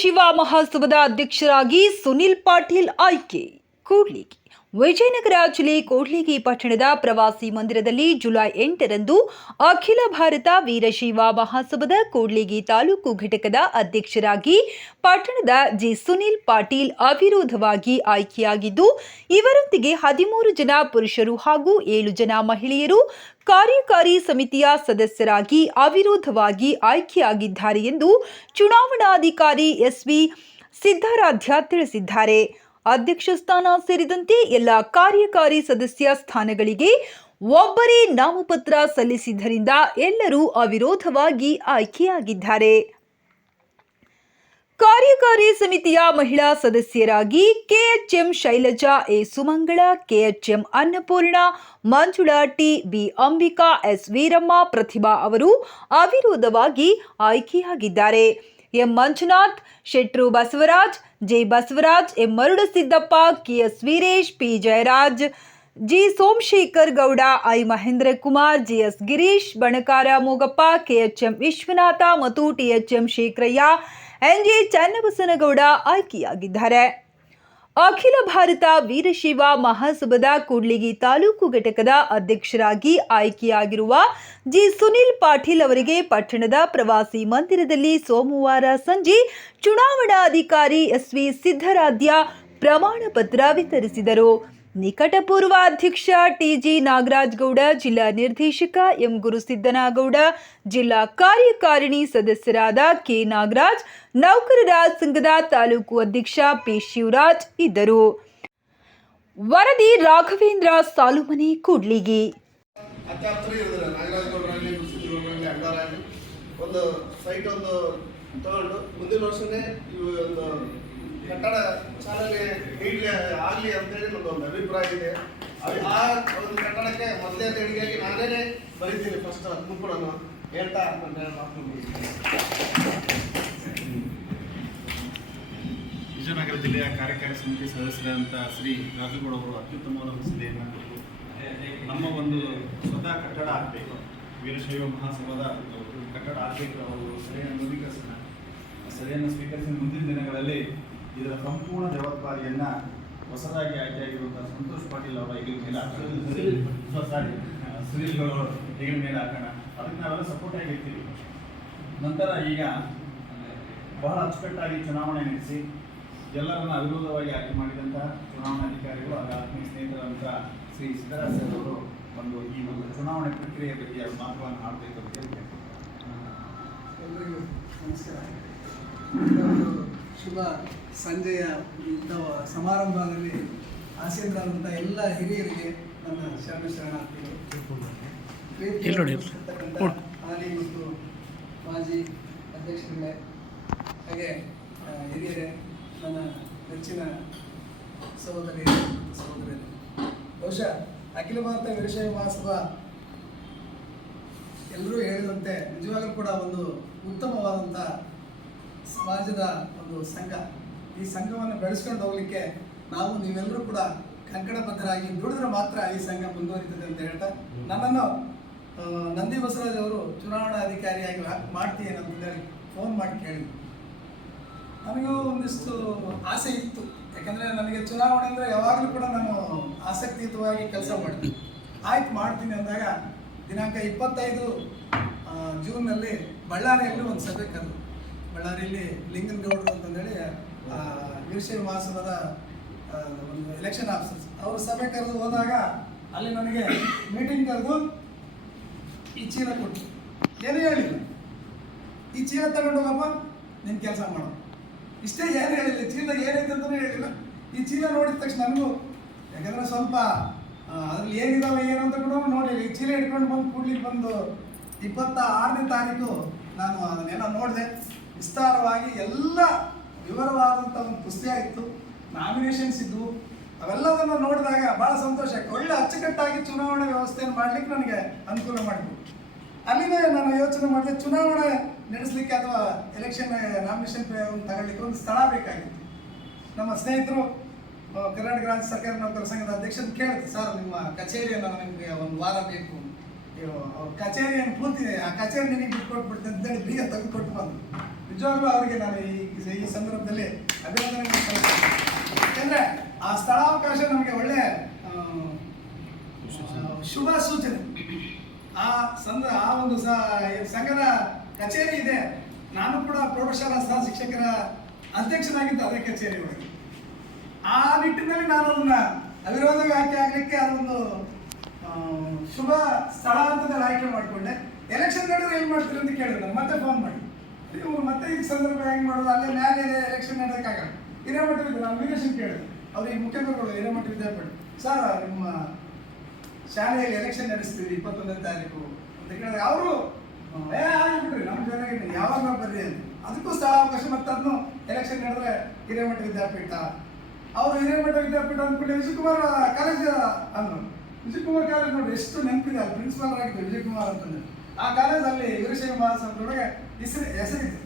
ವೀರಶಿವ ಮಹೋತ್ಸವದ ಅಧ್ಯಕ್ಷರಾಗಿ ಸುನಿಲ್ ಪಾಟೀಲ್ ಆಯ್ಕೆ. ಕೂಡ್ಲಿಗಿ ವಿಜಯನಗರ ಜಿಲ್ಲೆ ಕೂಡ್ಲಿಗಿ ಪಟ್ಟಣದ ಪ್ರವಾಸಿ ಮಂದಿರದಲ್ಲಿ ಜುಲೈ ಎಂಟರಂದು ಅಖಿಲ ಭಾರತ ವೀರಶೈವ ಮಹಾಸಭದ ಕೂಡ್ಲಿಗಿ ತಾಲೂಕು ಘಟಕದ ಅಧ್ಯಕ್ಷರಾಗಿ ಪಟ್ಟಣದ ಜಿ ಸುನಿಲ್ ಪಾಟೀಲ್ ಅವಿರೋಧವಾಗಿ ಆಯ್ಕೆಯಾಗಿದ್ದು, ಇವರೊಂದಿಗೆ ಹದಿಮೂರು ಜನ ಪುರುಷರು ಹಾಗೂ ಏಳು ಜನ ಮಹಿಳೆಯರು ಕಾರ್ಯಕಾರಿ ಸಮಿತಿಯ ಸದಸ್ಯರಾಗಿ ಅವಿರೋಧವಾಗಿ ಆಯ್ಕೆಯಾಗಿದ್ದಾರೆ ಎಂದು ಚುನಾವಣಾಧಿಕಾರಿ ಎಸ್ವಿ ಸಿದ್ದರಾಧ್ಯ ತಿಳಿಸಿದ್ದಾರೆ. ಅಧ್ಯಕ್ಷ ಸ್ಥಾನ ಸೇರಿದಂತೆ ಎಲ್ಲ ಕಾರ್ಯಕಾರಿ ಸದಸ್ಯ ಸ್ಥಾನಗಳಿಗೆ ಒಬ್ಬರೇ ನಾಮಪತ್ರ ಸಲ್ಲಿಸಿದ್ದರಿಂದ ಎಲ್ಲರೂ ಅವಿರೋಧವಾಗಿ ಆಯ್ಕೆಯಾಗಿದ್ದಾರೆ. ಕಾರ್ಯಕಾರಿ ಸಮಿತಿಯ ಮಹಿಳಾ ಸದಸ್ಯರಾಗಿ KHM Shailaja A Sumangala, KHM Annapoorna, Manjula T B Ambika, S Veeramma, Prathibha ಅವರು ಅವಿರೋಧವಾಗಿ ಆಯ್ಕೆಯಾಗಿದ್ದಾರೆ. M Manjunath, Shettru Basavaraj, J Basavaraj, M Marudasiddappa KS Veeresh, P Jayaraj, G Somashekar Gowda, I Mahendra Kumar GS Girish, Banakara Moogappa M Vishwanatha ಮತ್ತು THM Shekharaiah NJ ಚನ್ನಬಸನಗೌಡ ಆಯ್ಕೆಯಾಗಿದ್ದಾರೆ. ಅಖಿಲ ಭಾರತ ವೀರಶೈವ ಮಹಾಸಭದ ಕೂಡ್ಲಿಗಿ ತಾಲೂಕು ಘಟಕದ ಅಧ್ಯಕ್ಷರಾಗಿ ಆಯ್ಕೆಯಾಗಿರುವ G Sunil Patil ಅವರಿಗೆ ಪಟ್ಟಣದ ಪ್ರವಾಸಿ ಮಂದಿರದಲ್ಲಿ ಸೋಮವಾರ ಸಂಜೆ ಚುನಾವಣಾಧಿಕಾರಿ ಎಸ್ವಿ ಸಿದ್ದರಾಧ್ಯ ಪ್ರಮಾಣ ಪತ್ರ ವಿತರಿಸಿದರು. ನಿಕಟಪೂರ್ವ ಅಧ್ಯಕ್ಷ ಟಿಜಿ ನಾಗರಾಜ್ ಗೌಡ ಜಿಲ್ಲಾ ನಿರ್ದೇಶಕ ಎಂ. ಗುರುಸಿದ್ದನಗೌಡ, ಜಿಲ್ಲಾ ಕಾರ್ಯಕಾರಿಣಿ ಸದಸ್ಯರಾದ ಕೆ. ನಾಗರಾಜ್, ನೌಕರರ ಸಂಘದ ತಾಲೂಕು ಅಧ್ಯಕ್ಷ ಪಿ. ಶಿವರಾಜ್ ಇದ್ದರು. ವರದಿ ರಾಘವೇಂದ್ರ ಸಾಲುಮನೆ, ಕೂಡ್ಲಿಗಿ. ಒಂದು ಸೈಟ್ ಒಂದು ತಗೊಂಡು ಮುಂದಿನ ವರ್ಷನೇ ಒಂದು ಕಟ್ಟಡ ಚಾಲನೆ ನೀಡಲಿ ಆಗಲಿ ಅಂತೇಳಿ ಒಂದು ಅಭಿಪ್ರಾಯ ಇದೆ. ಆ ಒಂದು ಕಟ್ಟಡಕ್ಕೆ ಮೊದಲೇ ದೇಣಿಗೆಯಾಗಿ ನಾನೇ ಬರೀತೀನಿ ಫಸ್ಟ್ ಅದನ್ನು ಕೂಡ ಹೇಳ್ತಾ ಅಂತ ಹೇಳಿ ಮಾತು ವಿಜಯನಗರ ಜಿಲ್ಲೆಯ ಕಾರ್ಯಕಾರಿ ಸಮಿತಿ ಸದಸ್ಯರಾದಂಥ ಶ್ರೀ ರಾಜುಗೌಡ ಅವರು ಅತ್ಯುತ್ತಮವಾದ ಸಲಹೆಯನ್ನು ಕೊಟ್ಟು ನಮ್ಮ ಒಂದು ಸ್ವತಃ ಕಟ್ಟಡ ಆಗಬೇಕು. ವೀರಶೈವ ಮಹಾಸಭಾದ ಕಟ್ಟಡ ಆಗಬೇಕು. ಅವರು ಸಲಹೆಯನ್ನು ನವೀಕರಿಸಿದ ಸಲಹೆಯನ್ನು ಸ್ವೀಕರಿಸಿದ ಮುಂದಿನ ದಿನಗಳಲ್ಲಿ ಇದರ ಸಂಪೂರ್ಣ ಜವಾಬ್ದಾರಿಯನ್ನು ಹೊಸದಾಗಿ ಆಯ್ಕೆಯಾಗಿರುವಂಥ ಸಂತೋಷ್ ಪಾಟೀಲ್ ಅವರ ಹೆಗಲ ಮೇಲೆ ಹಾಕೋಣ ಸಾರಿ ಸುನೀಲ್ ಗೌಡ ಅವರ ಹೆಗಲ ಮೇಲೆ ಹಾಕೋಣ. ಅದಕ್ಕೆ ನಾವೆಲ್ಲ ಸಪೋರ್ಟ್ ಆಗಿರ್ತೀವಿ ನಂತರ ಈಗ ಬಹಳ ಅಚ್ಚುಕಟ್ಟಾಗಿ ಚುನಾವಣೆ ನಡೆಸಿ ಎಲ್ಲರನ್ನ ಅವಿರೋಧವಾಗಿ ಆಯ್ಕೆ ಮಾಡಿದಂತಹ ಚುನಾವಣಾಧಿಕಾರಿಗಳು ಹಾಗೂ ಆತ್ಮೀಯ ಸ್ನೇಹಿತರಂತ ಶ್ರೀ ಸಿದ್ದರಾಮಯ್ಯ ಅವರು ಒಂದು ಈ ಒಂದು ಚುನಾವಣೆ ಪ್ರಕ್ರಿಯೆ ಬಗ್ಗೆ ಅವರು ಮಾತುಗಳನ್ನು ಆಡಬೇಕು ಅಂತ ಹೇಳಿ ಎಲ್ಲರಿಗೂ ನಮಸ್ಕಾರ. ಶುಭ ಸಂಜೆಯ ಸಮಾರಂಭದಲ್ಲಿ ಆಸೀನರಾದಂಥ ಎಲ್ಲ ಹಿರಿಯರಿಗೆ ನನ್ನ ಶರಣ ಶರಣಾರ್ಥಿಗಳು. ಹಾಲಿ ಮತ್ತು ಮಾಜಿ ಅಧ್ಯಕ್ಷರೇ ಹಾಗೆ ಹಿರಿಯರೇ ನನ್ನ ನೆಚ್ಚಿನ ಸಹೋದರಿ ಸಹೋದರಿ. ಬಹುಶಃ ಅಖಿಲ ಭಾರತ ವೀರಶೈವ ಮಹಾಸಭಾ ಎಲ್ಲರೂ ಹೇಳಿದಂತೆ ನಿಜವಾಗಲೂ ಕೂಡ ಒಂದು ಉತ್ತಮವಾದಂಥ ಸಮಾಜದ ಒಂದು ಸಂಘ. ಈ ಸಂಘವನ್ನು ಬೆಳೆಸ್ಕೊಂಡು ಹೋಗ್ಲಿಕ್ಕೆ ನಾವು ನೀವೆಲ್ಲರೂ ಕೂಡ ಕಂಕಣಬದ್ಧರಾಗಿ ದುಡಿದ್ರೆ ಮಾತ್ರ ಈ ಸಂಘ ಮುಂದುವರಿತದೆ ಅಂತ ಹೇಳ್ತಾ ನನ್ನನ್ನು ನಂದಿ ಬಸವರಾಜ್ ಅವರು ಚುನಾವಣಾ ಅಧಿಕಾರಿಯಾಗಿ ಹಾಕ್- ಅನ್ನೋದು ಹೇಳಿ ಫೋನ್ ಮಾಡಿ ಕೇಳಿದ್ರು. ನನಗೂ ಒಂದಿಷ್ಟು ಆಸೆ ಇತ್ತು. ಯಾಕಂದರೆ ನನಗೆ ಚುನಾವಣೆ ಅಂದರೆ ಯಾವಾಗಲೂ ಕೂಡ ನಾನು ಆಸಕ್ತಿಯುತವಾಗಿ ಕೆಲಸ ಮಾಡ್ತೀನಿ. ಆಯ್ತು ಮಾಡ್ತೀನಿ ಅಂದಾಗ ದಿನಾಂಕ ಇಪ್ಪತ್ತೈದು ಜೂನ್ನಲ್ಲಿ ಬಳ್ಳಾರಿಯಲ್ಲಿ ಒಂದು ಸಭೆ ಕರೆದು ಬಳ್ಳಾರಿಯಲ್ಲಿ ಲಿಂಗನಗೌಡರು ಅಂತಂದೇಳಿ ವೀರಶೈವ ಮಹಾಸಭಾದ ಒಂದು ಎಲೆಕ್ಷನ್ ಆಫೀಸರ್ಸ್ ಅವರು ಸಭೆ ಕರೆದು ಹೋದಾಗ ಅಲ್ಲಿ ನನಗೆ ಮೀಟಿಂಗ್ ಕರೆದು ಈ ಚೀಲ ಕೊಟ್ಟು ಏನೇ ಹೇಳಿಲ್ಲ ಈ ಚೀಲ ತಗೊಂಡು ಹೋಗಪ್ಪ ನಿನ್ನ ಕೆಲಸ ಮಾಡು. ಇಷ್ಟೇ ಏನು ಹೇಳಿಲ್ಲ ಚೀಲ ಏನೈತೆ ಅಂತಲೂ ಹೇಳಿಲ್ಲ. ಈ ಚೀಲ ನೋಡಿದ ತಕ್ಷಣ ನನಗೂ, ಯಾಕಂದರೆ ಸ್ವಲ್ಪ ಅದ್ರಲ್ಲಿ ಏನಿದಾವೆ ಏನು ಅಂತ ಕೂಡ ನೋಡಿಲ್ಲ ಈ ಚೀಲ ಇಟ್ಕೊಂಡು ಬಂದು ಕೂಡ್ಲಿಕ್ಕೆ ಬಂದು ಇಪ್ಪತ್ತ ಆರನೇ ತಾರೀಕು ನಾನು ಅದನ್ನೆಲ್ಲ ನೋಡಿದೆ. ವಿಸ್ತಾರವಾಗಿ ಎಲ್ಲ ವಿವರವಾದಂಥ ಒಂದು ಪುಸ್ತಕ ಇತ್ತು. ನಾಮಿನೇಷನ್ಸ್ ಇದ್ವು. ಅವೆಲ್ಲವನ್ನು ನೋಡಿದಾಗ ಭಾಳ ಸಂತೋಷ ಆಯ್ತು ಒಳ್ಳೆ ಅಚ್ಚುಕಟ್ಟಾಗಿ ಚುನಾವಣೆ ವ್ಯವಸ್ಥೆಯನ್ನು ಮಾಡ್ಲಿಕ್ಕೆ ನನಗೆ ಅನುಕೂಲ ಮಾಡಿತು ಅಲ್ಲಿನೇ ನಾನು ಯೋಚನೆ ಮಾಡಿದೆ, ಚುನಾವಣೆ ನಡೆಸಲಿಕ್ಕೆ ಅಥವಾ ಎಲೆಕ್ಷನ್ ನಾಮಿನೇಷನ್ ತಗೊಳ್ಳಿಕ್ಕೆ ಒಂದು ಸ್ಥಳ ಬೇಕಾಗಿತ್ತು. ನಮ್ಮ ಸ್ನೇಹಿತರು ಕರ್ನಾಟಕ ರಾಜ್ಯ ಸರ್ಕಾರ ನೌಕರ ಸಂಘದ ಅಧ್ಯಕ್ಷನ ಕೇಳಿದೆ ಸರ್, ನಿಮ್ಮ ಕಚೇರಿಯನ್ನು ನಿಮಗೆ ಒಂದು ವಾರ ಬೇಕು ಕಚೇರಿಯನ್ನು ಪೂರ್ತಿ ಆ ಕಚೇರಿ ನಿನಗೆ ಬಿಟ್ಕೊಟ್ಬಿಡ್ತೀನಿ ಅಂತೇಳಿ ಬೀಗ ತೆಗೆದುಕೊಟ್ಟು ಬಂದು ನಿಜವಾಗ್ಲೂ ಅವರಿಗೆ ನಾನು ಈ ಈ ಸಂದರ್ಭದಲ್ಲಿ ಅಭಿನಂದನೆ ಯಾಕೆಂದ್ರೆ ಆ ಸ್ಥಳಾವಕಾಶ ನಮಗೆ ಒಳ್ಳೆ ಶುಭ ಸೂಚನೆ. ಆ ಸಂದ ಆ ಒಂದು ಸಂಘದ ಕಚೇರಿ ಇದೆ. ನಾನು ಕೂಡ ಪ್ರೌಢಶಾಲಾ ಸಹ ಶಿಕ್ಷಕರ ಅಧ್ಯಕ್ಷನಾಗಿದ್ದ ಅದೇ ಕಚೇರಿ ಒಳಗೆ. ಆ ನಿಟ್ಟಿನಲ್ಲಿ ನಾನು ಅದನ್ನ ಅವಿರೋಧ ವ್ಯಾಖ್ಯೆ ಆಗಲಿಕ್ಕೆ ಅದೊಂದು ಶುಭ ಸ್ಥಳ ಅಂತ ಆಯ್ಕೆ ಮಾಡಿಕೊಂಡೆ. ಎಲೆಕ್ಷನ್ ನಡೆದ್ರೆ ಏನು ಮಾಡ್ತೀರಿ ಅಂತ ಕೇಳಿದ್ರು. ಮತ್ತೆ ಫೋನ್ ಮಾಡಿ. ನೀವು ಮತ್ತೆ ಈ ಸಂದರ್ಭ ಹೆಂಗೆ ಮಾಡೋದು? ಅಲ್ಲೇ ಮ್ಯಾಲೆ ಇದೆ ಎಲೆಕ್ಷನ್ ನಡೆಯೋಕ್ಕಾಗಲ್ಲ. ಹಿರೇಮಠ ವಿದ್ಯಾ ನಾನು ವೀರೇಶನ್ ಕೇಳಿದೆ. ಅವ್ರಿಗೆ ಮುಖ್ಯಮಂತ್ರಿಗಳು, ಹಿರೇಮಠ ವಿದ್ಯಾಪೀಠ. ಸರ್, ನಿಮ್ಮ ಶಾಲೆಯಲ್ಲಿ ಎಲೆಕ್ಷನ್ ನಡೆಸ್ತೀವಿ ಇಪ್ಪತ್ತೊಂದನೇ ತಾರೀಕು ಅಂತ ಕೇಳಿದ್ರೆ ಅವರು, ಏ ಆಗಿಬಿಟ್ರಿ ನಮ್ಮ ಜನ ಯಾವಾಗ ಬರ್ರಿ ಅಂತ. ಅದಕ್ಕೂ ಸ್ಥಳಾವಕಾಶ ಮತ್ತೆ ಅದನ್ನು ಎಲೆಕ್ಷನ್ ನಡೆದ್ರೆ ಹಿರೇಮಠ ವಿದ್ಯಾಪೀಠ. ಅವರು ಹಿರೇಮಠ ವಿದ್ಯಾಪೀಠ ಅಂದ್ಬಿಟ್ಟು ಸುಕುಮಾರ ಕಾಲೇಜ್ ಅಂದ್ರು. ವಿಜಯಕುಮಾರ್ ಕಾಲೇಜ್ ನೋಡಿ ಎಷ್ಟು ನೆನಪಿದೆ ಅಲ್ಲಿ ಪ್ರಿನ್ಸಿಪಾಲ್ ಆಗಿದ್ದು ವಿಜಯಕುಮಾರ್ ಅಂತಂದ್ರೆ. ಆ ಕಾಲೇಜಲ್ಲಿ ವೀರಶೈವ ಮಹಾಸಂಘದೊಳಗೆ ಹೆಸರು ಹೆಸರಿತ್ತು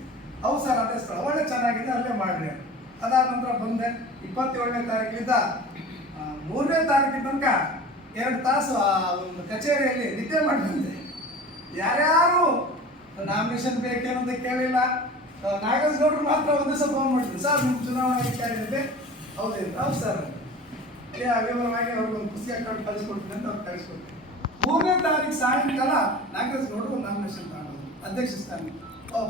ಹೌದು ಸರ್ ಅದೇ ಸ್ಥಳ ಒಳ್ಳೆ ಚೆನ್ನಾಗಿದೆ, ಅಲ್ಲೇ ಮಾಡ್ರಿ ಅಂತ. ಅದಾದ ನಂತರ ಬಂದೆ, ಇಪ್ಪತ್ತೇಳನೇ ತಾರೀಕಿಂದ ಮೂರನೇ ತಾರೀಕಿನ ತನಕ ಎರಡು ತಾಸು ಆ ಒಂದು ಕಚೇರಿಯಲ್ಲಿ ನಿದ್ದೆ ಮಾಡಿ ಬಂದೆ. ಯಾರ್ಯಾರು ನಾಮಿನೇಷನ್ ಬೇಕೇನಂತ ಕೇಳಿಲ್ಲ. ನಾಗೇಶ್ ಗೌಡ್ರು ಮಾತ್ರ ಒಂದು ದಿವಸ ಫೋನ್ ಮಾಡಿದ್ರು. ಸರ್ ನಿಮ್ಮ ಚುನಾವಣೆ ಇದೆ. ಹೌದೇನು ಹೌದು ಸರ್ ವಿವರವಾಗಿ ಅವ್ರಿಗೆ ಒಂದು ಖುಷಿ ಕೊಟ್ಟು ಕಳಿಸ್ಕೊಡ್ತೀನಿ ಅಂತ ಅವ್ರು ಕಳಿಸ್ಕೊಡ್ತೀನಿ. ಮೂರನೇ ತಾರೀಕು ಸಾಯಂಕಾಲ ನಾಗರಾಜ್ ಗೌಡರು ಒಂದು ನಾಮಿನೇಷನ್ ತಗೊಂಡು ಅಧ್ಯಕ್ಷ ಸ್ಥಾನ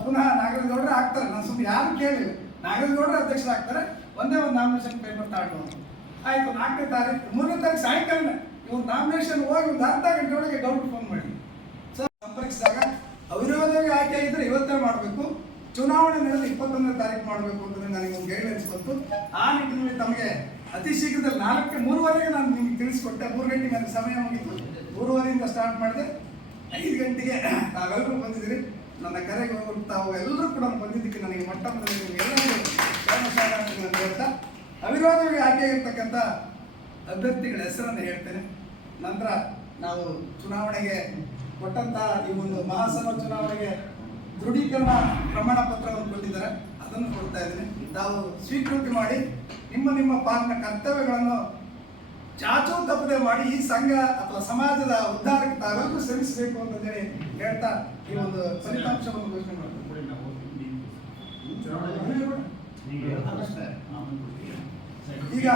ಪುನಃ ನಾಗರಾಜ್ ಗೌಡರು ಆಗ್ತಾರೆ. ನಾನು ಸುಮ್ಮನೆ ಯಾರು ಕೇಳಿಲ್ಲ. ನಾಗರಾಜ್ ಅಧ್ಯಕ್ಷರು ಹಾಕ್ತಾರೆ ಒಂದೇ ಒಂದು ನಾಮಿನೇಷನ್ ಪೇಪರ್ ತಗೊಂಡು ಆಯ್ತು, ನಾಲ್ಕನೇ ತಾರೀಕು ಮೂರನೇ ತಾರೀಕು ಸಾಯಂಕಾಲ ಇವ್ರು ನಾಮಿನೇಷನ್ ಹೋಗಿ ಒಂದು ಅರ್ಧ ಗಂಟೆ ಒಳಗೆ ಗೌಡ್ರು ಫೋನ್ ಮಾಡಿ. ಸರ್, ಸಂಪರ್ಕಿಸಿದಾಗ ಅವಿರೋಧವಾಗಿ ಆಯ್ಕೆ ಇದ್ದರೆ ಇವತ್ತೇ ಮಾಡಬೇಕು. ಚುನಾವಣೆ ನಡೆದು ಇಪ್ಪತ್ತೊಂದನೇ ತಾರೀಕು ಮಾಡಬೇಕು ಅಂತ ನನಗೆ ಒಂದು ಗೈಡ್ಲೈನ್ಸ್ ಬಂತು ಆ ನಿಟ್ಟಿನಲ್ಲಿ ತಮಗೆ ಅತಿ ಶೀಘ್ರದಲ್ಲಿ ನಾಲ್ಕು ಮೂರುವರೆಗೆ ನಾನು ನಿಮ್ಗೆ ತಿಳಿಸ್ಕೊಟ್ಟೆ. ಮೂರು ಗಂಟೆಗೆ ನನಗೆ ಸಮಯ ಹೋಗಿತ್ತು ಮೂರುವರೆಯಿಂದ ಸ್ಟಾರ್ಟ್ ಮಾಡಿದೆ. ಐದು ಗಂಟೆಗೆ ತಾವೆಲ್ಲರೂ ಬಂದಿದ್ದೀರಿ. ನನ್ನ ಕರೆಗೆ ಹೋಗಿ ತಾವು ಎಲ್ಲರೂ ಕೂಡ ಬಂದಿದ್ದಕ್ಕೆ ನನಗೆ ಮೊಟ್ಟ ಅಂತ ಹೇಳ್ತಾ, ಅವಿರೋಧವಾಗಿ ಆಯ್ಕೆ ಇರ್ತಕ್ಕಂಥ ಅಭ್ಯರ್ಥಿಗಳ ಹೆಸರನ್ನು ಹೇಳ್ತೇನೆ. ನಂತರ ನಾವು ಚುನಾವಣೆಗೆ ಕೊಟ್ಟಂತಹ ಈ ಒಂದು ಮಹಾಸಭಾ ಚುನಾವಣೆಗೆ ದೃಢೀಕರಣ ಪ್ರಮಾಣ ಪತ್ರವನ್ನು ಕೊಟ್ಟಿದ್ದಾರೆ. ಅದನ್ನು ಕೊಡ್ತಾ ಇದ್ದೀನಿ. ತಾವು ಸ್ವೀಕೃತಿ ಮಾಡಿ ನಿಮ್ಮ ನಿಮ್ಮ ಪಾಲಿನ ಕರ್ತವ್ಯಗಳನ್ನು ಚಾಚೂ ತಪ್ಪದೆ ಮಾಡಿ ಈ ಸಂಘ ಅಥವಾ ಸಮಾಜದ ಉದ್ಧಾರಕ್ಕೆ ತಾವೆಲ್ಲರೂ ಶ್ರಮಿಸಬೇಕು ಅಂತ ಹೇಳಿ ಹೇಳ್ತಾ ಈ ಒಂದು ಫಲಿತಾಂಶವನ್ನು ಘೋಷಣೆ ಮಾಡ್ತೀನಿ ಈಗ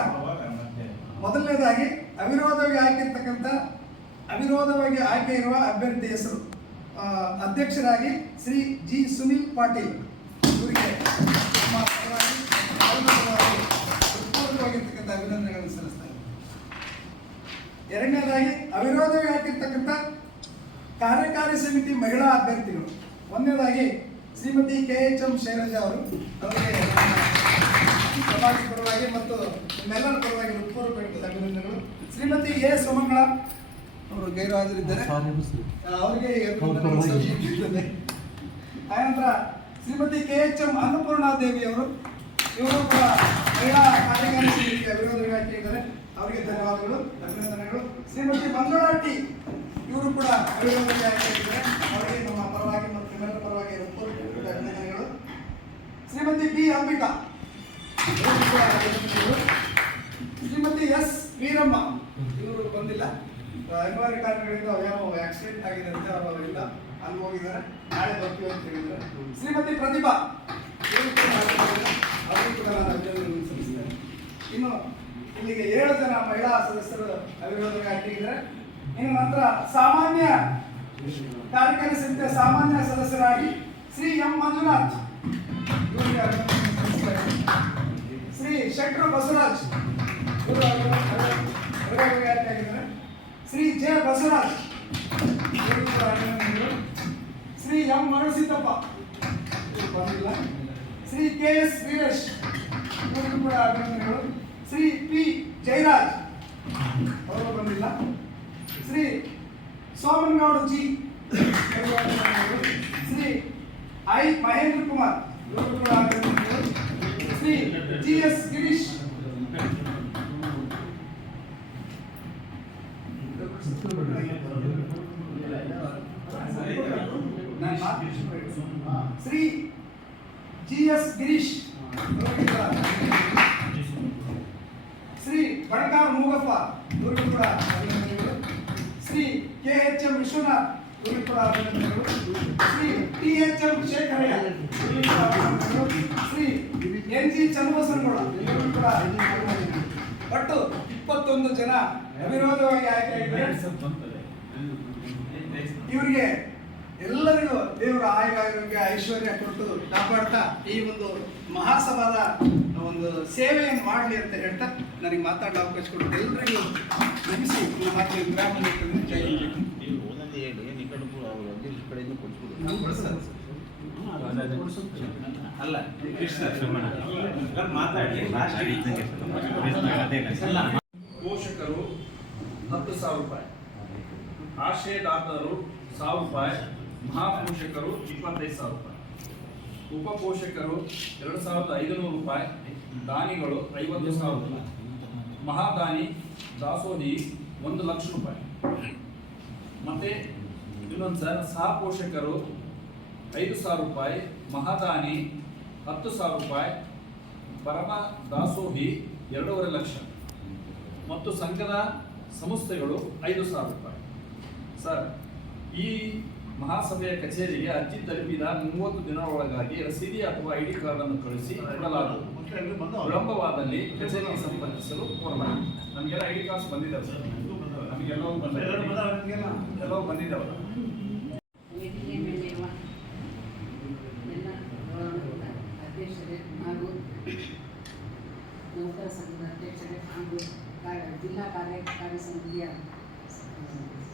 ಮೊದಲನೇದಾಗಿ ಅವಿರೋಧವಾಗಿ ಆಯ್ಕೆ ಇರ್ತಕ್ಕಂಥ ಅವಿರೋಧವಾಗಿ ಆಯ್ಕೆ ಇರುವ ಅಭ್ಯರ್ಥಿ ಹೆಸರು. ಅಧ್ಯಕ್ಷರಾಗಿ ಶ್ರೀ ಜಿ. ಸುನಿಲ್ ಪಾಟೀಲ್. ಇವರಿಗೆ ನಮ್ಮ ಪರವಾಗಿ, ನನ್ನ ಪರವಾಗಿ ಅಭಿನಂದನೆಗಳನ್ನು ಸಲ್ಲಿಸ್ತಾ ಇದ್ದೀನಿ. ಎರಡನೇದಾಗಿ ಅವಿರೋಧವಾಗಿ ಆಗಿರ್ತಕ್ಕಂಥ ಕಾರ್ಯಕಾರಿ ಸಮಿತಿ ಮಹಿಳಾ ಅಭ್ಯರ್ಥಿಗಳು. ಒಂದನೇದಾಗಿ Shrimati K H M Shailaja ಅವರು. ಅವರಿಗೆ ಸಮಾಜ ಸಮಾಜದ ಪರವಾಗಿ ಮತ್ತು ನಿಮ್ಮೆಲ್ಲರ ಪರವಾಗಿ ಹೃತ್ಪೂರ್ವಕ ಅಭಿನಂದನೆಗಳು. ಶ್ರೀಮತಿ ಎ ಸುಮಂಗಳ ಅವರು ಗೈರು ಹಾಜರಿದ್ದಾರೆ. ಅವರಿಗೆ ಆನಂತರ Shrimati K H M Annapoorna Devi ಅವರು ಇವರು ಕೂಡ ಮಹಿಳಾ ಕಾರ್ಯಕಾರಿ ಅವಿರೋಧವಾಗಿ ಹಾಕಿದ್ದಾರೆ ಅವರಿಗೆ ಧನ್ಯವಾದಗಳು, ಅಭಿನಂದನೆಗಳು. ಶ್ರೀಮತಿ ಮಂಜುಳಾ ಟಿ ಇವರು ಕೂಡ ಅವರಿಗೆ ನಮ್ಮ ಪರವಾಗಿ ಮತ್ತು ನಿಮ್ಮೆಲ್ಲರ ಪರವಾಗಿ ಅಭಿನಂದನೆಗಳು. ಶ್ರೀಮತಿ ಬಿ ಅಂಬಿಕಾ ಶ್ರೀಮತಿ ಎಸ್ ವೀರಮ್ಮ, ಇವರು ಬಂದಿಲ್ಲ. ಅನಿವಾರ್ಯ ಕಾರಣಗಳಿಂದ ಯಾವ ಆಕ್ಸಿಡೆಂಟ್ ಆಗಿದೆ ಅಂತ ಅವರು ಇಲ್ಲ. ಅಲ್ಲಿ ಹೋಗಿದ್ದಾರೆ. ನಾಳೆ ಬರ್ತೀವಿ ಅಂತ ಹೇಳಿದ್ದಾರೆ. ಶ್ರೀಮತಿ ಪ್ರತಿಭಾ. ಇವರು ಕೂಡ ನಾನು ಅಭಿನಂದನೆಗಳನ್ನು ಸಲ್ಲಿಸ್ತೇನೆ ಇನ್ನು ಇಲ್ಲಿಗೆ ಏಳು ಜನ ಮಹಿಳಾ ಸದಸ್ಯರು ಅವಿರೋಧವಾಗಿ ಹಾಕಿದ್ದಾರೆ ಇನ್ನು ನಂತರ ಸಾಮಾನ್ಯ ಕಾರ್ಯಕಾರಿ ಸಮಿತಿಯ ಸಾಮಾನ್ಯ ಸದಸ್ಯರಾಗಿ Shri M Manjunath. Shri Shettru Basavaraj. Shri J Basavaraj. Shri M Marusiddappa Shri K S Veeresh. ಅಭಿನಂದನೆಗಳು. ಶ್ರೀ ಪಿ ಜಯರಾಜ್. ಅವರು ಬಂದಿಲ್ಲ. Shri Somanagowda G. Shri I Mahendra Kumar. Shri G S Girish ನಾನು ಮಾತು- ಶ್ರೀ ಜಿ ಎಸ್ ಗಿರೀಶ್. ಶ್ರೀ ಬಣಕಾರ್ ಮೂಗಪ್ಪ ಇವರಿಗೂ ಕೂಡ ಅಭಿನಂದನೆಗಳು. Shri K H M Vishwanath ಇವರಿಗೂ ಕೂಡ ಅಭಿನಂದನೆಗಳು. Shri T H M Shekharayya Shri N G Channabasanagowda ಇವರಿಗೂ ಕೂಡ ಅಭಿನಂದನೆಗಳು. ಒಟ್ಟು ಇಪ್ಪತ್ತೊಂದು ಜನ ಅವಿರೋಧವಾಗಿ ಆಯ್ಕೆಯಾಗಿದ್ದಾರೆ ಇವರಿಗೆ ಎಲ್ಲರಿಗೂ ದೇವರ ಆಯುರಾರೋಗ್ಯ ಐಶ್ವರ್ಯ ಕೊಟ್ಟು ಕಾಪಾಡ್ತಾ ಈ ಒಂದು ಮಹಾಸಭಾದ ಒಂದು ಸೇವೆಯನ್ನು ಮಾಡಲಿ ಅಂತ ಹೇಳ್ತಾ ನನಗೆ ಮಾತಾಡಲು ಅವಕಾಶ ಕೊಟ್ಟು ಎಲ್ಲರಿಗೂ ಮುಗಿಸಿ ಈ ಕಡೆಯಿಂದ ಕೊಡ್ಸ್ಬಿಡು ಅಲ್ಲ ಪೋಷಕರು ಹತ್ತು ಸಾವಿರ ರೂಪಾಯಿ ಆಶ್ರಯದಾತರು ಸಾವಿರ ರೂಪಾಯಿ ಮಹಾಪೋಷಕರು ಇಪ್ಪತ್ತೈದು ಸಾವಿರ ರೂಪಾಯಿ. ಉಪಪೋಷಕರು ಎರಡು ಸಾವಿರದ ಐದುನೂರು ರೂಪಾಯಿ. ದಾನಿಗಳು ಐವತ್ತು ಸಾವಿರ ರೂಪಾಯಿ. ಮಹಾದಾನಿ ದಾಸೋಹಿ ಒಂದು ಲಕ್ಷ ರೂಪಾಯಿ. ಮತ್ತೆ ಇನ್ನೊಂದು ಸರ್ ಸಹ ಪೋಷಕರು ಐದು ಸಾವಿರ ರೂಪಾಯಿ, ಮಹಾದಾನಿ ಹತ್ತು ಸಾವಿರ ರೂಪಾಯಿ, ಪರಮ ದಾಸೋಹಿ ಎರಡೂವರೆ ಲಕ್ಷ. ಮತ್ತು ಸಂಘದ ಸಂಸ್ಥೆಗಳು ಐದು ಸಾವಿರ ರೂಪಾಯಿ. ಸರ್, ಈ ಮಹಾಸಭೆಯ ಕಚೇರಿಗೆ ಅರ್ಜಿ ತಲುಪಿದ ಮೂವತ್ತು ದಿನಗಳೊಳಗಾಗಿ ರಸೀದಿ ಅಥವಾ ಐಡಿ ಡಿ ಕಾರ್ಡ್ ಅನ್ನು ಕಳಿಸಿ ಕೊಡಲಾಗುವುದು. ವಿಳಂಬವಾದಲ್ಲಿ ಕಚೇರಿಗೆ ಸಂಪರ್ಕಿಸಲು ಕೋರಲಾಗಿದೆ. ನಮಗೆಲ್ಲ ಐಡಿ ಡಿ ಕಾರ್ಡ್ಸ್ ಬಂದಿದ್ದಾವೆ ಸರ್. ನಮಗೆಲ್ಲವೂ ಬಂದಿದ್ದಾವೆ. ಎಲ್ಲವೂ ಬಂದಿದ್ದಾವೆ ಹಾಗೂ ನೌಕರ ಸಂಘದ ಅಧ್ಯಕ್ಷರೇ ಹಾಗೂ ಜಿಲ್ಲಾ ಕಾರ್ಯಕಾರಿ ಸಮಿತಿಯ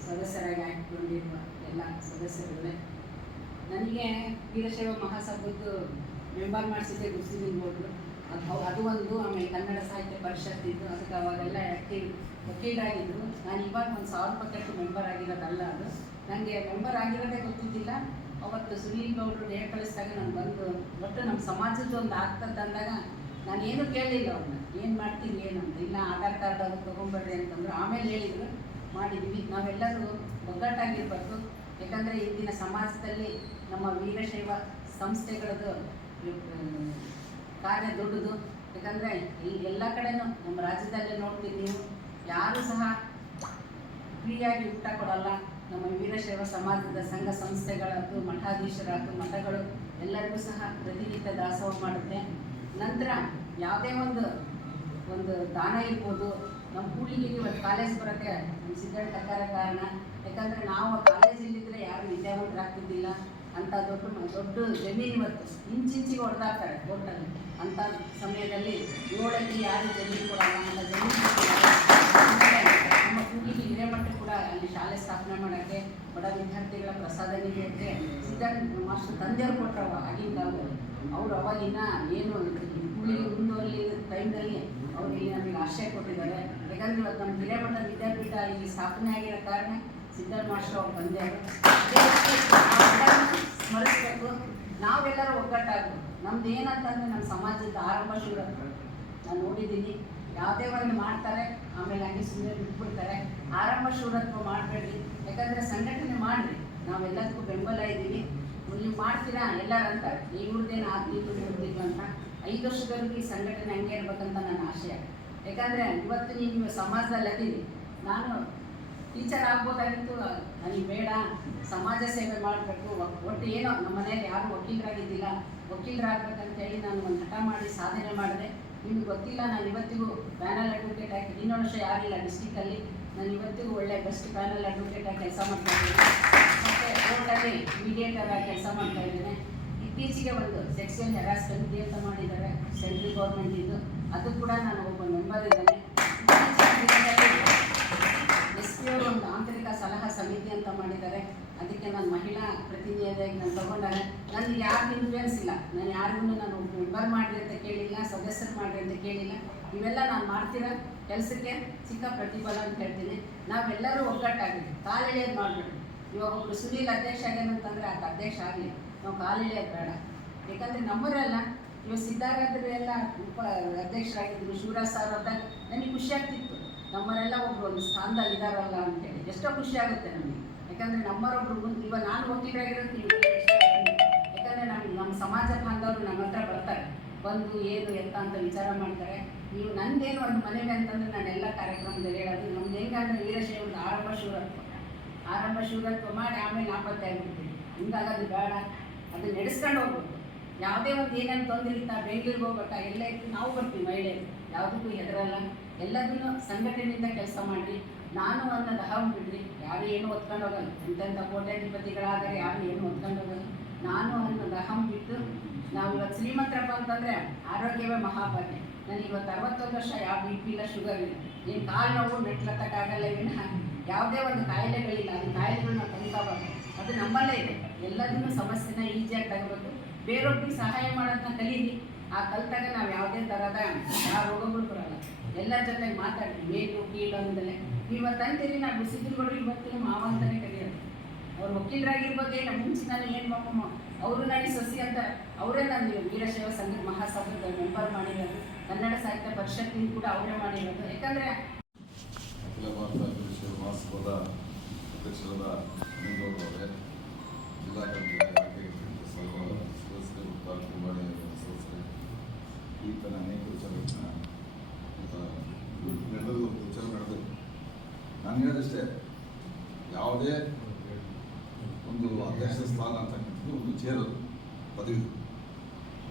ಸದಸ್ಯರಾಗಿ ಆಯ್ಕೊಂಡಿರುವ ಎಲ್ಲ ಸದಸ್ಯರುಗಳೇ, ನನಗೆ ವೀರಶೈವ ಮಹಾಸಭದ್ದು ಮೆಂಬರ್ ಮಾಡಿಸಿದ್ದೆ ಗುರುಸಿದಿನ ಬೋರ್ಡು ಅದು ಅದು ಒಂದು, ಆಮೇಲೆ ಕನ್ನಡ ಸಾಹಿತ್ಯ ಪರಿಷತ್ ಇದ್ದು, ಅದಕ್ಕೆ ಅವಾಗೆಲ್ಲ ಆ್ಯಕ್ಟಿವ್ ವಕೀಲರಾಗಿದ್ದರು ನಾನು ಇವಾಗ ಒಂದು ಸಾವಿರ ರೂಪಾಯಿ ಕಟ್ಟು ಮೆಂಬರ್ ಆಗಿರೋದಲ್ಲ ಅದು. ನನಗೆ ಮೆಂಬರ್ ಆಗಿರೋದೇ ಗೊತ್ತಿದ್ದಿಲ್ಲ. ಅವತ್ತು ಸುನೀಲ್ ಗೌಡರು ಡೇ ಕಳಿಸಿದಾಗ ನಾನು ಬಂದು, ಒಟ್ಟು ನಮ್ಮ ಸಮಾಜದ ಒಂದು ಆಗ್ತದೆ ಅಂದಾಗ ನಾನು ಏನು ಕೇಳಲಿಲ್ಲ ಅವ್ರನ್ನ ಏನು ಮಾಡ್ತೀನಿ ಏನಂತ ಇಲ್ಲ ಆಧಾರ್ ಕಾರ್ಡ್ ಅದು ತೊಗೊಂಬರ್ರಿ ಅಂತಂದ್ರು. ಆಮೇಲೆ ಹೇಳಿದ್ರು. ಮಾಡಿದ್ವಿ. ನಾವೆಲ್ಲರೂ ಒಗ್ಗಟ್ಟಾಗಿರ್ಬೇಕು. ಯಾಕಂದರೆ ಇಂದಿನ ಸಮಾಜದಲ್ಲಿ ನಮ್ಮ ವೀರಶೈವ ಸಂಸ್ಥೆಗಳದ್ದು ಕಾರ್ಯ ದೊಡ್ಡದು. ಯಾಕಂದರೆ ಈ ಎಲ್ಲ ಕಡೆನೂ ನಮ್ಮ ರಾಜ್ಯದಲ್ಲೇ ನೋಡ್ತೀವಿ ನೀವು ಯಾರೂ ಸಹ ಫ್ರೀಯಾಗಿ ಊಟ ಕೊಡಲ್ಲ. ನಮ್ಮ ವೀರಶೈವ ಸಮಾಜದ ಸಂಘ ಸಂಸ್ಥೆಗಳದ್ದು ಮಠಾಧೀಶರಾದ ಮಠಗಳು ಎಲ್ಲರಿಗೂ ಸಹ ಪ್ರತಿನಿತ್ಯ ದಾಸೋಹ ಮಾಡುತ್ತೆ. ನಂತರ ಯಾವುದೇ ಒಂದು ಒಂದು ದಾನ ಇರ್ಬೋದು ನಮ್ಮ ಕೂಡಲಿಗೆ ಇವತ್ತು ಕಾಲೇಜ್ ಬರೋಕ್ಕೆ ನಮ್ಮ ಸರ್ಕಾರ ಕಾರಣ. ಯಾಕಂದರೆ ನಾವು ಕಾಲೇಜ್ ಕಾಲೇಜಲ್ಲಿದ್ದರೆ ಯಾರು ವಿದ್ಯಾವಂತರಾಗ್ತಿದ್ದಿಲ್ಲ. ಅಂತ ದೊಡ್ಡ ದೊಡ್ಡ ಜಮೀನು ಇವತ್ತು ಇಂಚಿಂಚಿಗೆ ಹೊಡೆದಾಕ್ತಾರೆ ಕೋರ್ಟಲ್ಲಿ. ಅಂಥ ಸಮಯದಲ್ಲಿ ನೋಡೋಕ್ಕೆ ಯಾರು ಜಮೀನು ಕೊಡಲ್ಲ ಅಂತ ಜಮೀನು. ನಮ್ಮ ಕೂಗಿಗೆ ಹಿರೇಮಠ ಕೂಡ ಅಲ್ಲಿ ಶಾಲೆ ಸ್ಥಾಪನೆ ಮಾಡೋಕ್ಕೆ ಬಡ ವಿದ್ಯಾರ್ಥಿಗಳ ಪ್ರಸಾದ ನಿಧಿಯಕ್ಕೆ ಸಿದ್ಧಾರ್ಥ ಮಾಸ್ಟರ್ ತಂದೆಯವ್ರು ಕೊಟ್ಟರವ ಆಗಿನ ಕಾಲದಲ್ಲಿ ಅವ್ರು ಅವಾಗಿನ ಏನು ಕೂಲಿಗೆ ಮುಂದುವರಿ ಟೈಮ್ದಲ್ಲಿ ಅವ್ರು ನನಗೆ ಆಶ್ರಯ ಕೊಟ್ಟಿದ್ದಾರೆ. ಯಾಕಂದ್ರೆ ಇವತ್ತು ನಮ್ಮ ಹಿರೇಮಠ ವಿದ್ಯಾಪೀಠ ಇಲ್ಲಿ ಸ್ಥಾಪನೆ ಆಗಿರೋ ಕಾರಣ ಸಿದ್ಧಾರ್ಥ ಮಾಸ್ಟರ್ ಅವ್ರು ಬಂದೆ ಸ್ಮರಿಸ್ಬೇಕು. ನಾವೆಲ್ಲರೂ ಒಗ್ಗಟ್ಟಾಗಬೇಕು. ನಮ್ದು ಏನಂತಂದ್ರೆ ನಮ್ಮ ಸಮಾಜದ ಆರಂಭ ಶುರು ನಾನು ನೋಡಿದ್ದೀನಿ. ಯಾವುದೇ ಒಂದು ಮಾಡ್ತಾರೆ, ಆಮೇಲೆ ಹಂಗೆ ಸುಮ್ಮನೆ ಬಿಟ್ಬಿಡ್ತಾರೆ. ಆರಂಭ ಶೂರತ್ವ ಮಾಡಬೇಡ್ರಿ ಯಾಕಂದರೆ ಸಂಘಟನೆ ಮಾಡಿರಿ ನಾವೆಲ್ಲದಕ್ಕೂ ಬೆಂಬಲ ಇದ್ದೀವಿ. ನೀವು ಮಾಡ್ತೀರಾ? ಎಲ್ಲರೂ ಅಂತ ಇವ್ರದ್ದೇನು ನೀವು ಅಂತ. ಐದು ವರ್ಷದವರೆಗೆ ಈ ಸಂಘಟನೆ ಹಂಗೆ ಇರ್ಬೇಕಂತ ನನ್ನ ಆಶಯ ಯಾಕಂದರೆ ಇವತ್ತು ನೀವು ಸಮಾಜದಲ್ಲಿ ಅದೀರಿ. ನಾನು ಟೀಚರ್ ಆಗ್ಬೋದಾಗಿತ್ತು. ನನಗೆ ಬೇಡ. ಸಮಾಜ ಸೇವೆ ಮಾಡಬೇಕು. ಒಟ್ಟು ಏನೋ ನಮ್ಮ ಮನೇಲಿ ಯಾರು ವಕೀಲರಾಗಿದ್ದಿಲ್ಲ. ವಕೀಲರಾಗಬೇಕಂತೇಳಿ ನಾನು ಒಂದು ಹಠ ಮಾಡಿ ಸಾಧನೆ ಮಾಡಿದೆ. ನಿಮ್ಗೆ ಗೊತ್ತಿಲ್ಲ, ನಾನು ಇವತ್ತಿಗೂ ಪ್ಯಾನಲ್ ಅಡ್ವೊಕೇಟ್ ಆಗಿ ಇನ್ನೊಂದು ವರ್ಷ ಯಾರಿಲ್ಲ ಡಿಸ್ಟಿಕಲ್ಲಿ ನಾನು ಇವತ್ತಿಗೂ ಒಳ್ಳೆ ಬೆಸ್ಟ್ ಪ್ಯಾನಲ್ ಅಡ್ವೊಕೇಟ್ ಆಗಿ ಕೆಲಸ ಮಾಡ್ತಾ ಇದ್ದೀನಿ. ಕೋರ್ಟಲ್ಲಿ ಮೀಡಿಯೇಟರ್ ಆಗಿ ಕೆಲಸ ಮಾಡ್ತಾ ಇದ್ದೇನೆ. ಇತ್ತೀಚೆಗೆ ಒಂದು ಸೆಕ್ಷನ್ ಹೆರಾಸ್ ಸಮಿತಿ ಅಂತ ಮಾಡಿದ್ದಾರೆ ಸೆಂಟ್ರಲ್ ಗೌರ್ಮೆಂಟ್ ಇದು. ಅದು ಕೂಡ ನಾನು ಒಬ್ಬ ಮೆಂಬರ್ ಇದ್ದೇನೆ. ಎಸ್ ಪಿ ಅವರು ಒಂದು ಆಂತರಿಕ ಸಲಹಾ ಸಮಿತಿ ಅಂತ ಮಾಡಿದ್ದಾರೆ. ಅದಕ್ಕೆ ನಾನು ಮಹಿಳಾ ಪ್ರತಿನಿಧಿಯಾಗಿ ನಾನು ತಗೊಂಡಾಗ ನನಗೆ ಯಾರಿಗೂ ಇನ್ಫ್ಲೂಯೆನ್ಸ್ ಇಲ್ಲ. ನಾನು ಯಾರಿಗೂ ನಾನು ಮೆಂಬರ್ ಮಾಡಿದೆ ಅಂತ ಕೇಳಿಲ್ಲ, ಸದಸ್ಯರು ಮಾಡಿರಿ ಅಂತ ಕೇಳಿಲ್ಲ. ಇವೆಲ್ಲ ನಾನು ಮಾಡ್ತಿರೋ? ಕೆಲಸಕ್ಕೆ ಚಿಕ್ಕ ಪ್ರತಿಫಲ ಅಂತ ಹೇಳ್ತೀನಿ. ನಾವೆಲ್ಲರೂ ಒಗ್ಗಟ್ಟಾಗಲಿ ಕಾಲೆಳೆಯೋದು ಮಾಡಬೇಡಿ ಇವಾಗ ಒಬ್ರು ಸುನೀಲ್ ಅಧ್ಯಕ್ಷ ಆಗ್ಯಾನಂತಂದ್ರೆ ಆತ ಅಧ್ಯಕ್ಷ ಆಗಲಿ. ನಾವು ಕಾಲೆಳೆಯೋದು ಬೇಡ. ಯಾಕಂದರೆ ನಮ್ಮರೆಲ್ಲ ಇವಾಗ ಸಿದ್ಧಾರ್ಥರು ಎಲ್ಲ ಉಪ ಅಧ್ಯಕ್ಷರಾಗಿದ್ದರು ಶಿವರಾಜ್ ಸಾರ್ ಆದಾಗ ನನಗೆ ಖುಷಿ ಆಗ್ತಿತ್ತು. ನಮ್ಮರೆಲ್ಲ ಒಬ್ರು ಒಂದು ಸ್ಥಾನದಲ್ಲಿ ಇದಾರಲ್ಲ ಅಂತೇಳಿ. ಎಷ್ಟೋ ಖುಷಿ ಆಗುತ್ತೆ ನಮಗೆ. ಯಾಕಂದರೆ ನಮ್ಮರೊಬ್ರು ಮುಂದೆ ಇವಾಗ ನಾನು ವಕೀಲರಾಗಿರೋದು ಯಾಕಂದರೆ ನಮ್ಗೆ ನಮ್ಮ ಸಮಾಜ ಬಾಂಧವರು ನಮ್ಮ ಹತ್ರ ಬರ್ತಾರೆ. ಬಂದು ಏನು ಎತ್ತ ಅಂತ ವಿಚಾರ ಮಾಡ್ತಾರೆ. ನೀವು ನಂದೇನು ಒಂದು ಮನೆಗೆ ಅಂತಂದ್ರೆ ನಾನು ಎಲ್ಲ ಕಾರ್ಯಕ್ರಮದಲ್ಲಿ ಹೇಳೋದು. ನಮ್ದು ಹೆಂಗಂದ್ರೆ ವೀರಶೈವ ಆರಂಭ ಶೂರತ್ವ ಆರಂಭ ಶೂರತ್ವ ಮಾಡಿ ಆಮೇಲೆ ನಾಪತ್ತೆ ಆಗ್ಬಿಡ್ತೀವಿ ಹಿಂಗಾಗೋದು ಬೇಡ. ಅದು ನಡೆಸ್ಕೊಂಡು ಹೋಗ್ಬೋದು ಯಾವುದೇ ಒಂದು ಏನೇನು ತೊಂದರೆ ಇರ್ತಾ ಬೆಂಗಳೂರಿಗೆ ಹೋಗ್ಬೇಕಾ, ಎಲ್ಲ ಇತ್ತು, ನಾವು ಬರ್ತೀವಿ ಮಹಿಳೆ. ಯಾವುದಕ್ಕೂ ಹೆದರಲ್ಲ. ಎಲ್ಲದನ್ನು ಸಂಘಟನೆಯಿಂದ ಕೆಲಸ ಮಾಡಿ ನಾನು ಅನ್ನೋದು ಅಹಂ ಬಿಡ್ರಿ ಯಾರು ಏನು ಹೊತ್ಕೊಂಡು ಹೋಗಲ್ಲ. ಎಂತೆಂಥ ಕೋಟ್ಯಾಧಿಪತಿಗಳಾದರೆ ಯಾರು ಏನು ಹೊತ್ಕೊಂಡು ಹೋಗಲ್ಲ. ನಾನು ಅನ್ನೋದು ಅಹಂ ಬಿಟ್ಟು ನಾವು ಇವತ್ತು ಶ್ರೀಮಂತರಪ್ಪ ಅಂತಂದರೆ ಆರೋಗ್ಯವೇ ಮಹಾಭಾಗ್ಯ ನನಗೆ ಇವತ್ತು ಅರವತ್ತೊಂದು ವರ್ಷ, ಯಾವ ಬಿ ಪಿ ಇಲ್ಲ ಶುಗರ್ ಇಲ್ಲ. ಏನು ಕಾಲು ನೋವು ಮೆಟ್ಲತ್ತಕ್ಕಾಗಲ್ಲ ವಿನಃ ಯಾವುದೇ ಒಂದು ಕಾಯಿಲೆಗಳಿಲ್ಲ, ಅದು ಕಾಯಿಲೆಗಳನ್ನ ತಂದ್ಕೋಬಾರ್ದು ಅದು ನಮ್ಮಲ್ಲೇ ಇದೆ. ಎಲ್ಲದನ್ನೂ ಸಮಸ್ಯೆನ ಈಸಿಯಾಗಿ ತಗೋಬೇಕು. ಬೇರೊಬ್ಬರಿಗೆ ಸಹಾಯ ಮಾಡೋದನ್ನ ಕಲೀರಿ. ಆ ಕಲ್ತಾಗ ನಾವು ಯಾವುದೇ ಥರದ ಯಾವ ರೋಗಗಳು ಬರಲ್ಲ. ಎಲ್ಲರ ಜೊತೆ ಮಾತಾಡಿ. ಮೇಲು, ಕೀಳು ಅಂದಲೇ ಇವತ್ತು ಅಂತೀರಿ ನಾವು ಬಿಸಿದ್ರುಗಳು ಇವತ್ತು ಮಾವ ಅಂತಾನೆ ಕಲಿಯೋದು ಅವ್ರು ವಕೀಲರಾಗಿರ್ಬೋದು ಏನು ಮುಂಚೆ ನಾನು ಏನು ಮಾಮ ಅವರು ನನಗೆ ಸೊಸಿ ಅಂತ ಅವರೇ ನನ್ನ ವೀರಶೈವ ಸಂಘ ಮಹಾಸಭಾದ ಮೆಂಬರ್ ಮಾಡಿರೋದು. ಕನ್ನಡ ಸಾಹಿತ್ಯ ಪರಿಷತ್ತಿನ ಕೂಡ ಅವರೇ ಮಾಡಿರೋದು. ಯಾಕಂದರೆ ವೀರಶೈವ ಮಹಾಸಭಾದ ಅಧ್ಯಕ್ಷರಾದ ಅವರೇ, ಜಿಲ್ಲಾ ಸದಸ್ಯರು, ತಾಲೂಕು ಮಾಡಿ ಸದಸ್ಯರು ಈ ಥರ ಅನೇಕ ವಿಚಾರಗಳನ್ನ ನಡೆದು ವಿಚಾರ ನಡೆದು, ನಾನು ಹೇಳಿದಷ್ಟೇ, ಯಾವುದೇ ಒಂದು ಅಧ್ಯಕ್ಷ ಸ್ಥಾನ ಅಂತಕ್ಕಂಥದ್ದು ಒಂದು ಚೇರದು ಪದವಿ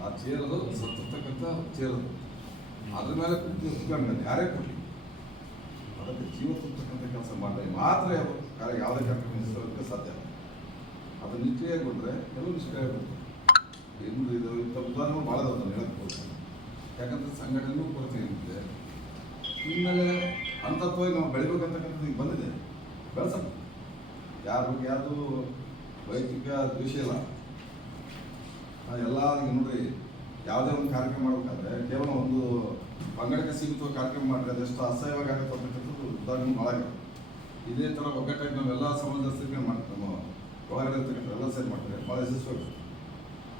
ಆ ಚೇರದು ಸತ್ತಿರ್ತಕ್ಕಂಥ ಚೇರದು ಅದ್ರ ಮೇಲೆ ಕುತ್ಕೊಂಡು ಯಾರೇ ಕೊಡಲಿ. ಅದಕ್ಕೆ ಜೀವ ತುಂಬತಕ್ಕಂಥ ಕೆಲಸ ಮಾಡಿದರೆ ಮಾತ್ರ ಕಾರ್ಯ ಯಾವುದೇ ಕಾರ್ಯಕ್ರಮ ನಿಲ್ಲಿಸೋದಕ್ಕೆ ಸಾಧ್ಯ ಅದು ನಿಷ್ಕ್ರಿಯಗೊಂಡ್ರೆ ಕೆಲವು ನಿಷ್ಕ್ರಿಯಗೊಳ್ಳುತ್ತೆ ಇನ್ನು ಇದು ಇಂಥ ಉದಾಹರಣೆಗಳು ಭಾಳ ಅದನ್ನು ಹೋಗ್ತೀನಿ ಯಾಕಂದ್ರೆ ಸಂಘಟನೆಗೂ ಕೊರತೆ ಏನಿದೆ ಇನ್ಮೇಲೆ ಅಂಥದ್ದು ನಾವು ಬೆಳಿಬೇಕಂತಕ್ಕಂಥದ್ದು ಈಗ ಬಂದಿದೆ. ಬೆಳೆಸೋಣ. ಯಾರ ಬಗ್ಗೆ ಯಾವುದು ವೈಯಕ್ತಿಕ ದ್ವೇಷ ಇಲ್ಲ. ಎಲ್ಲ ನೋಡ್ರಿ ಯಾವುದೇ ಒಂದು ಕಾರ್ಯಕ್ರಮ ಮಾಡಬೇಕಾದ್ರೆ ಕೇವಲ ಒಂದು ಪಂಗಡಕ್ಕೆ ಸೀಮಿತವಾಗಿ ಕಾರ್ಯಕ್ರಮ ಮಾಡಿದ್ರೆ ಅದೆಷ್ಟು ಅಸಹ್ಯವಾಗಿ ಆಗುತ್ತೆ ಉದಾಹರಣೆ ಆಗಿದೆ. ಇದೇ ಥರ ಒಗ್ಗಟ್ಟಾಗಿ ನಾವೆಲ್ಲ ಸಮಾಜಸ್ಥಿತಿಗೆ ಮಾಡ್ತೀವಿ. ನಮ್ಮ ಒಳಗಡೆ ಇರ್ತಕ್ಕಂಥ ಎಲ್ಲ ಸೇರಿ ಮಾಡ್ತಾರೆ ಭಾಳ ಯಶಸ್ವಿ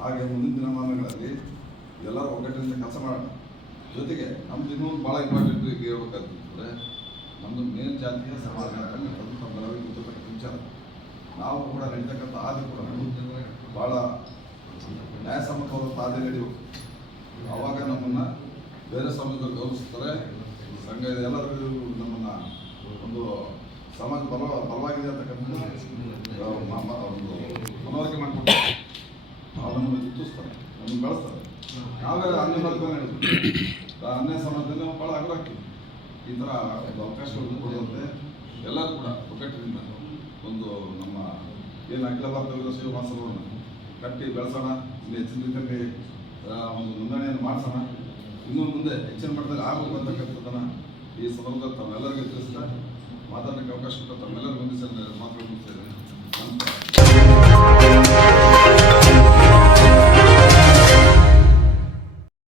ಹಾಗೆ ಮುಂದಿನ ದಿನಮಾನಗಳಲ್ಲಿ ಎಲ್ಲರೂ ಒಗ್ಗಟ್ಟಿನಿಂದ ಕೆಲಸ ಮಾಡೋಣ. ಜೊತೆಗೆ ನಮ್ದು ಇನ್ನೊಂದು ಭಾಳ ಇಂಪಾರ್ಟೆಂಟ್ ಈಗ ಹೇಳ್ಬೇಕಂತಂದ್ರೆ ನಮ್ಮದು ಮೇನ್ ಜಾತಿಯ ಸಮಾಜ ತಮ್ಮೆಲ್ಲರಿಗೂ ಗೊತ್ತಿರ್ತಕ್ಕಂಥ ವಿಚಾರ ನಾವು ಕೂಡ ನಡೀತಕ್ಕಂಥ ಹಾದಿ ಕೂಡ ಭಾಳ ನ್ಯಾಯಸಮ್ಮತವಾದ ಹಾದಿ ನಡೆಯಬೇಕು ಆವಾಗ ನಮ್ಮನ್ನು ಬೇರೆ ಸಮಯದಲ್ಲಿ ಗೌರವಿಸ್ತಾರೆ. ಸಂಘ ಎಲ್ಲರಿಗೂ ನಮ್ಮನ್ನು ಒಂದು ಸಮಾಜ ಬಲ ಬಲವಾಗಿದೆ ಅಂತಕ್ಕಂಥ ಒಂದು ಮನವರಿಕೆ ಮಾಡಿಕೊಂಡು ಅವ್ರು ನಮ್ಮನ್ನು ಗುರುತಿಸ್ತಾರೆ ನಮ್ಮನ್ನು ಬೆಳೆಸ್ತಾರೆ ನಾವೇ ಅನ್ಯ ಬರ್ತಾನೆ ಅನ್ಯ ಸಮಾಜದಲ್ಲಿ ನಾವು ಭಾಳ ಆಗ್ರಾಗ್ತೀವಿ ಈ ಥರ ಒಂದು ಅವಕಾಶಗಳನ್ನು ಕೊಡುವಂತೆ ಎಲ್ಲರೂ ಕೂಡ ಒಗ್ಗಟ್ಟಿನಿಂದ ಒಂದು ನಮ್ಮ ಏನು ಅಖಿಲ ಭಾರತ ವೀರಶೈವ ಮಹಾಸಭೆಯನ್ನು ಕಟ್ಟಿ ಬೆಳೆಸೋಣ ಹೆಚ್ಚಿನ ರೀತಿಯಲ್ಲಿ ಒಂದು ನೋಂದಣಿಯನ್ನು ಮಾಡಿಸೋಣ. ಇನ್ನೊಂದು ಮುಂದೆ ಹೆಚ್ಚಿನ ಮಟ್ಟದಲ್ಲಿ ಆಗಬೇಕು ಅಂತಕ್ಕಂಥದ್ದನ್ನು ಈ ಸಂದರ್ಭದಲ್ಲಿ ತಮ್ಮೆಲ್ಲರಿಗೂ ತಿಳಿಸ್ತಾ ಮಾತಾಡೋಕ್ಕೆ ಅವಕಾಶ ಕೊಟ್ಟು ತಮ್ಮೆಲ್ಲರಿಗೂ ಒಂದು ಸಲ ಮುಗಿಸ್ತೇನೆ ನಮಸ್ಕಾರ.